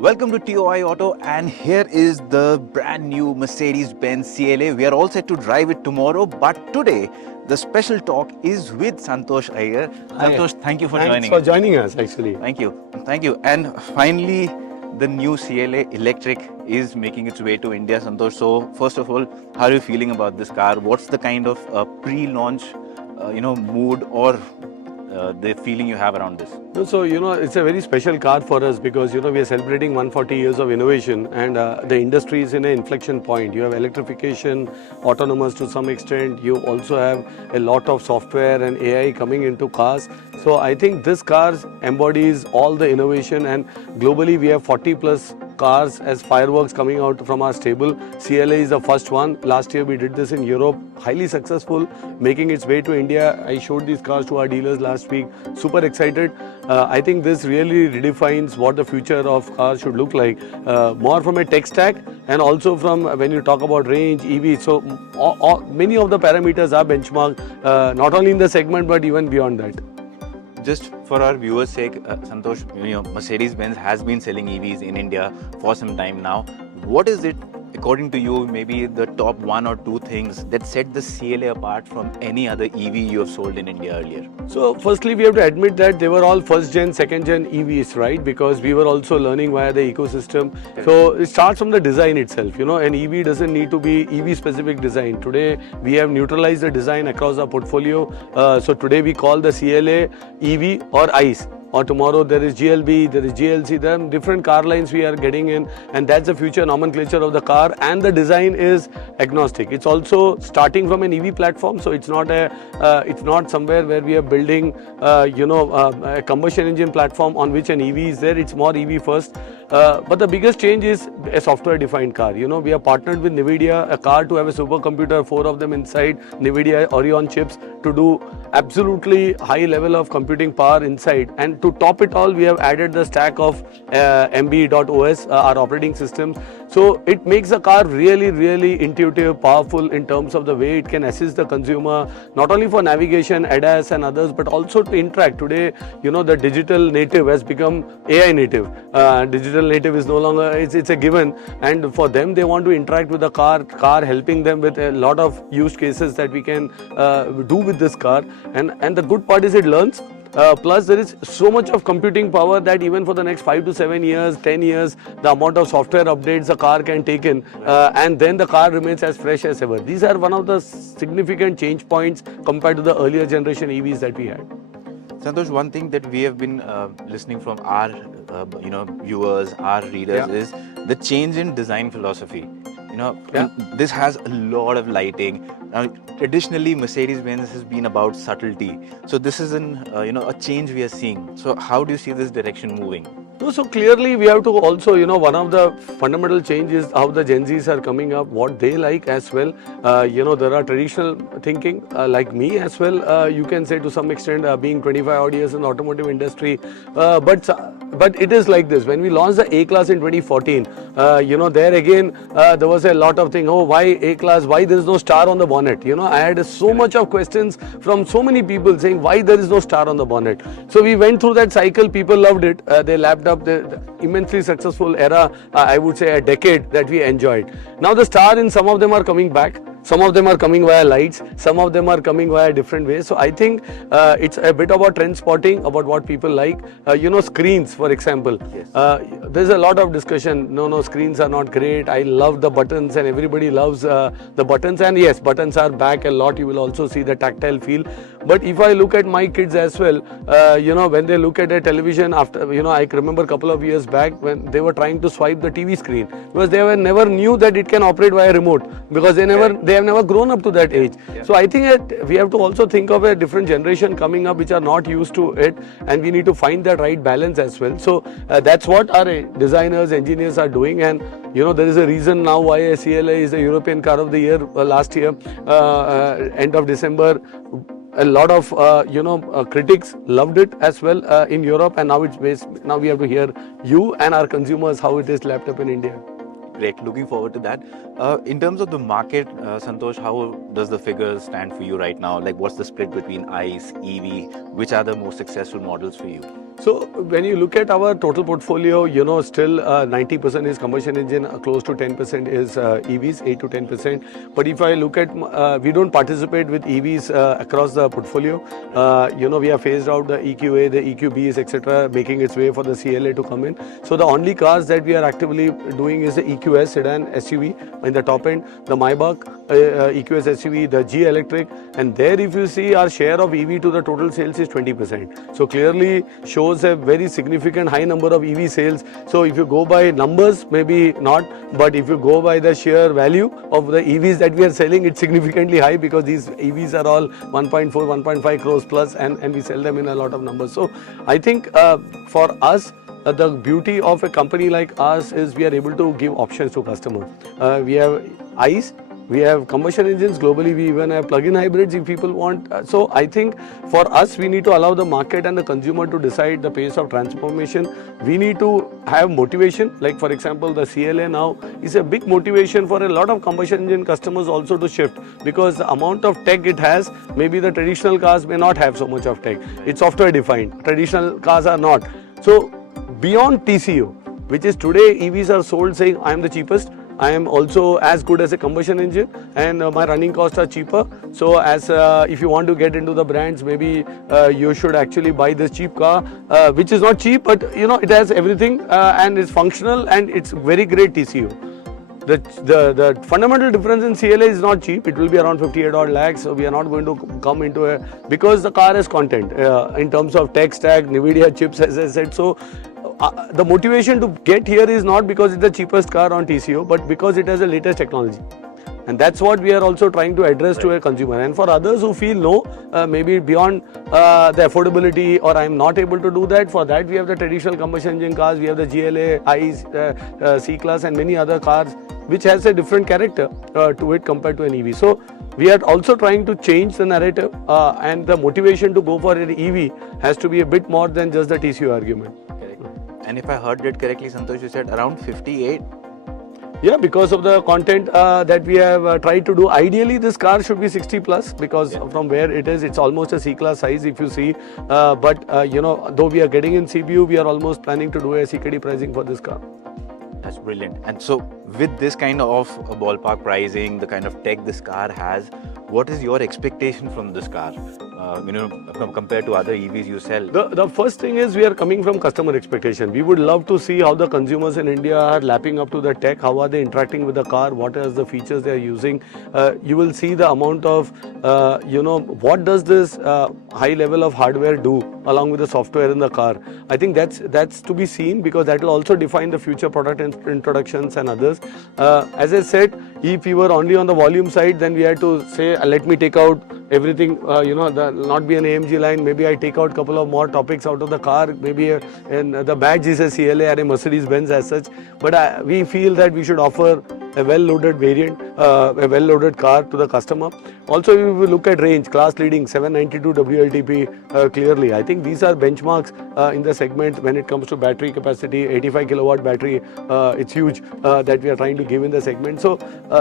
Welcome to TOI Auto, and here is the brand new Mercedes-Benz CLA. We are all set to drive it tomorrow, but today the special talk is with Santosh Iyer. Santosh, thank you for joining. Thanks for joining us, actually. Thank you. And finally, the new CLA Electric is making its way to India, Santosh. So, first of all, how are you feeling about this car? What's the kind of pre-launch, mood or the feeling you have around this? So, it's a very special car for us because, we are celebrating 140 years of innovation, and the industry is in an inflection point. You have electrification, autonomous to some extent. You also have a lot of software and AI coming into cars. So, I think this car embodies all the innovation, and globally we have 40 plus cars as fireworks coming out from our stable. CLA is the first one. Last year we did this in Europe, highly successful, making its way to India. I showed these cars to our dealers last week. Super excited. I think this really redefines what the future of cars should look like, more from a tech stack and also from when you talk about range, EV. So many of the parameters are benchmarked, not only in the segment but even beyond that. Just for our viewers' sake, Santosh, Mercedes-Benz has been selling EVs in India for some time now. What is it, according to you, maybe the top one or two things that set the CLA apart from any other EV you have sold in India earlier? So firstly, we have to admit that they were all first gen, second gen EVs, right? Because we were also learning via the ecosystem. So it starts from the design itself. An EV doesn't need to be EV specific design. Today, we have neutralized the design across our portfolio. So today we call the CLA EV or ICE. Or tomorrow there is GLB, there is GLC, there are different car lines we are getting in, and that's the future nomenclature of the car, and the design is agnostic. It's also starting from an EV platform, so it's not somewhere where we are building a combustion engine platform on which an EV is there. It's more EV first. But the biggest change is a software defined car. We are partnered with NVIDIA, a car to have a supercomputer, 4 of them inside, NVIDIA Orion chips, to do absolutely high level of computing power inside. And to top it all, we have added the stack of MB.OS, our operating system. So it makes the car really, really intuitive, powerful in terms of the way it can assist the consumer, not only for navigation, ADAS and others, but also to interact. Today, the digital native has become AI native. Digital native is no longer, it's a given. And for them, they want to interact with the car helping them with a lot of use cases that we can do with this car. And the good part is it learns. Plus, there is so much of computing power that even for the next 5 to 7 years, 10 years, the amount of software updates the car can take in, and then the car remains as fresh as ever. These are one of the significant change points compared to the earlier generation EVs that we had. Santosh, one thing that we have been listening from our viewers, our readers, is the change in design philosophy. This has a lot of lighting. Now, traditionally, Mercedes-Benz has been about subtlety. So this is a change we are seeing. So how do you see this direction moving? So clearly we have to also, one of the fundamental changes how the Gen Zs are coming up, what they like as well. There are traditional thinking like me as well, you can say to some extent, being 25 odd years in the automotive industry. But it is like this. When we launched the A-Class in 2014, there again, there was a lot of thing. Oh, why A-Class? Why there is no star on the bonnet? I had so much of questions from so many people saying why there is no star on the bonnet. So we went through that cycle. People loved it. They lapped up the immensely successful era, I would say a decade that we enjoyed. Now the star in some of them are coming back. Some of them are coming via lights, some of them are coming via different ways. So I think it's a bit about trend spotting, about what people like. Screens, for example. Yes. There's a lot of discussion. No, screens are not great. I love the buttons and everybody loves the buttons. And yes, buttons are back a lot. You will also see the tactile feel. But if I look at my kids as well, when they look at a television after, I remember a couple of years back when they were trying to swipe the TV screen because they never knew that it can operate via remote because they have never grown up to that age. Yeah. So I think that we have to also think of a different generation coming up which are not used to it, and we need to find that right balance as well. So that's what our designers, engineers are doing, and there is a reason now why a CLA is the European Car of the Year last year, end of December. A lot of critics loved it as well in Europe, and now we have to hear you and our consumers how it is lapped up in India. Great, looking forward to that. In terms of the market, Santosh, how does the figures stand for you right now? Like, what's the split between ICE, EV? Which are the most successful models for you? So when you look at our total portfolio, still 90% is combustion engine, close to 10% is EVs, 8 to 10%. But if I look at, we don't participate with EVs across the portfolio. We have phased out the EQA, the EQBs, etc., making its way for the CLA to come in. So the only cars that we are actively doing is the EQS sedan SUV in the top end, the Maybach EQS SUV, the G Electric, and there if you see our share of EV to the total sales is 20%. So clearly shows a very significant high number of EV sales. So if you go by numbers, maybe not, but if you go by the sheer value of the EVs that we are selling, it's significantly high because these EVs are all 1.4, 1.5 crores plus, and we sell them in a lot of numbers. So I think for us, the beauty of a company like us is we are able to give options to customers. We have ICE, we have combustion engines. Globally, we even have plug-in hybrids if people want. So I think for us, we need to allow the market and the consumer to decide the pace of transformation. We need to have motivation. Like for example, the CLA now is a big motivation for a lot of combustion engine customers also to shift, because the amount of tech it has, maybe the traditional cars may not have so much of tech. It's software defined. Traditional cars are not. So beyond TCO, which is today EVs are sold saying I am the cheapest, I am also as good as a combustion engine, and my running costs are cheaper. So as if you want to get into the brands, maybe you should actually buy this cheap car, which is not cheap, but it has everything and it's functional and it's very great TCO. The fundamental difference in CLA is not cheap. It will be around 58 odd lakhs. So we are not going to come into because the car has content in terms of tech stack, NVIDIA chips, as I said. So the motivation to get here is not because it's the cheapest car on TCO, but because it has the latest technology. And that's what we are also trying to address to a consumer. And for others who feel no, maybe beyond the affordability, or I'm not able to do that, for that we have the traditional combustion engine cars, we have the GLA, ICE, C-Class and many other cars which has a different character to it compared to an EV. So we are also trying to change the narrative and the motivation to go for an EV has to be a bit more than just the TCO argument. Correct. And if I heard it correctly, Santosh, you said around 58? Yeah, because of the content that we have tried to do. Ideally, this car should be 60 plus because from where it is, it's almost a C-Class size if you see. But though we are getting in CBU, we are almost planning to do a CKD pricing for this car. That's brilliant. And so with this kind of ballpark pricing, the kind of tech this car has, what is your expectation from this car? Compared to other EVs you sell? The first thing is we are coming from customer expectation. We would love to see how the consumers in India are lapping up to the tech, how are they interacting with the car, what are the features they are using. You will see the amount of, what does this high level of hardware do along with the software in the car. I think that's to be seen because that will also define the future product introductions and others. As I said, if we were only on the volume side, then we had to say, let me take out everything, not be an AMG line, maybe I take out a couple of more topics out of the car, maybe and the badge is a CLA or a Mercedes-Benz as such, but we feel that we should offer a well-loaded variant, a well-loaded car to the customer. Also, if we look at range, class-leading 792 WLTP clearly. I think these are benchmarks in the segment when it comes to battery capacity, 85 kilowatt battery, it's huge that we are trying to give in the segment. So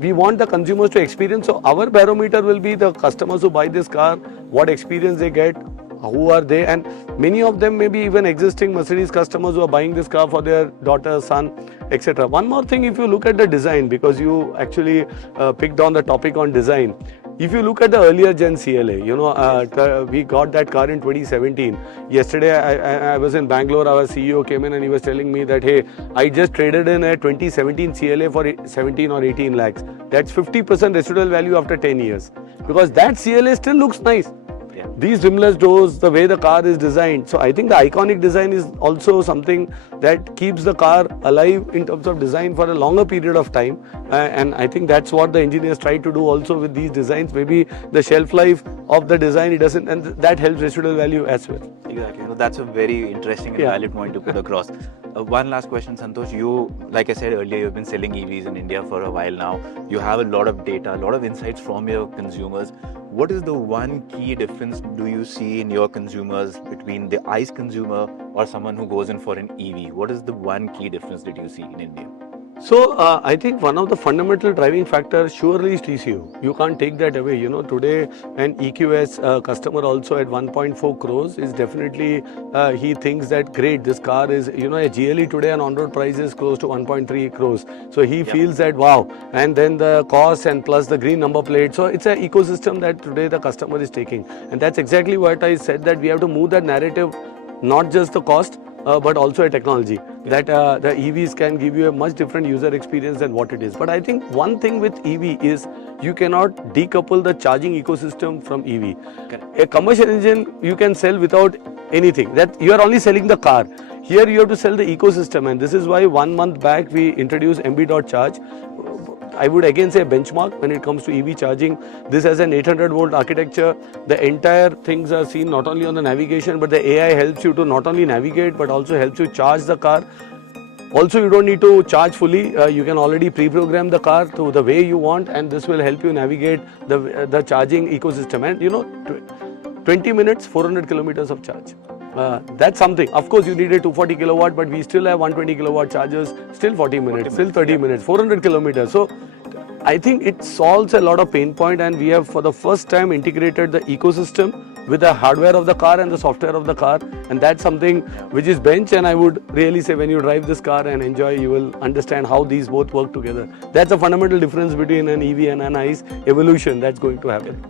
we want the consumers to experience. So our barometer will be the customers who buy this car, what experience they get, who are they, and many of them may be even existing Mercedes customers who are buying this car for their daughter, son, etc. One more thing, if you look at the design, because you actually picked on the topic on design. If you look at the earlier gen CLA, we got that car in 2017. Yesterday, I was in Bangalore, our CEO came in and he was telling me that, hey, I just traded in a 2017 CLA for 17 or 18 lakhs. That's 50% residual value after 10 years. Because that CLA still looks nice. These rimless doors, the way the car is designed. So I think the iconic design is also something that keeps the car alive in terms of design for a longer period of time. And I think that's what the engineers try to do also with these designs. Maybe the shelf life of the design, it doesn't, and that helps residual value as well. Exactly. That's a very interesting and valid point to put across. One last question, Santosh. You, like I said earlier, you've been selling EVs in India for a while now. You have a lot of data, a lot of insights from your consumers. What is the one key difference do you see in your consumers between the ICE consumer or someone who goes in for an EV? What is the one key difference that you see in India? So I think one of the fundamental driving factors surely is TCO. You can't take that away. You know, today an EQS customer also at 1.4 crores is definitely he thinks that great. This car is, you know, a GLE today and on-road price is close to 1.3 crores. So he feels that wow, and then the cost and plus the green number plate. So it's an ecosystem that today the customer is taking, and that's exactly what I said, that we have to move that narrative, not just the cost. But also a technology that the EVs can give you a much different user experience than what it is. But I think one thing with EV is you cannot decouple the charging ecosystem from EV. Correct. A commercial engine you can sell without anything. That you are only selling the car. Here you have to sell the ecosystem, and this is why 1 month back we introduced MB.Charge. I would again say a benchmark when it comes to EV charging. This has an 800 volt architecture. The entire things are seen not only on the navigation, but the AI helps you to not only navigate but also helps you charge the car. Also, you don't need to charge fully. You can already pre-program the car to the way you want, and this will help you navigate the charging ecosystem. And you know, 20 minutes, 400 kilometers of charge. That's something. Of course, you need a 240 kilowatt, but we still have 120 kilowatt chargers, still 40 minutes, still 30 minutes, 400 kilometers. So I think it solves a lot of pain point, and we have for the first time integrated the ecosystem with the hardware of the car and the software of the car, and that's something which is bench. And I would really say when you drive this car and enjoy, you will understand how these both work together. That's a fundamental difference between an EV and an ICE evolution that's going to happen.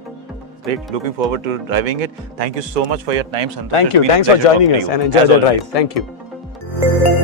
Great. Looking forward to driving it. Thank you so much for your time, Santosh. Thank It's you. been a Thanks for pleasure joining talking us to you, and enjoy as the always. drive. Thank you.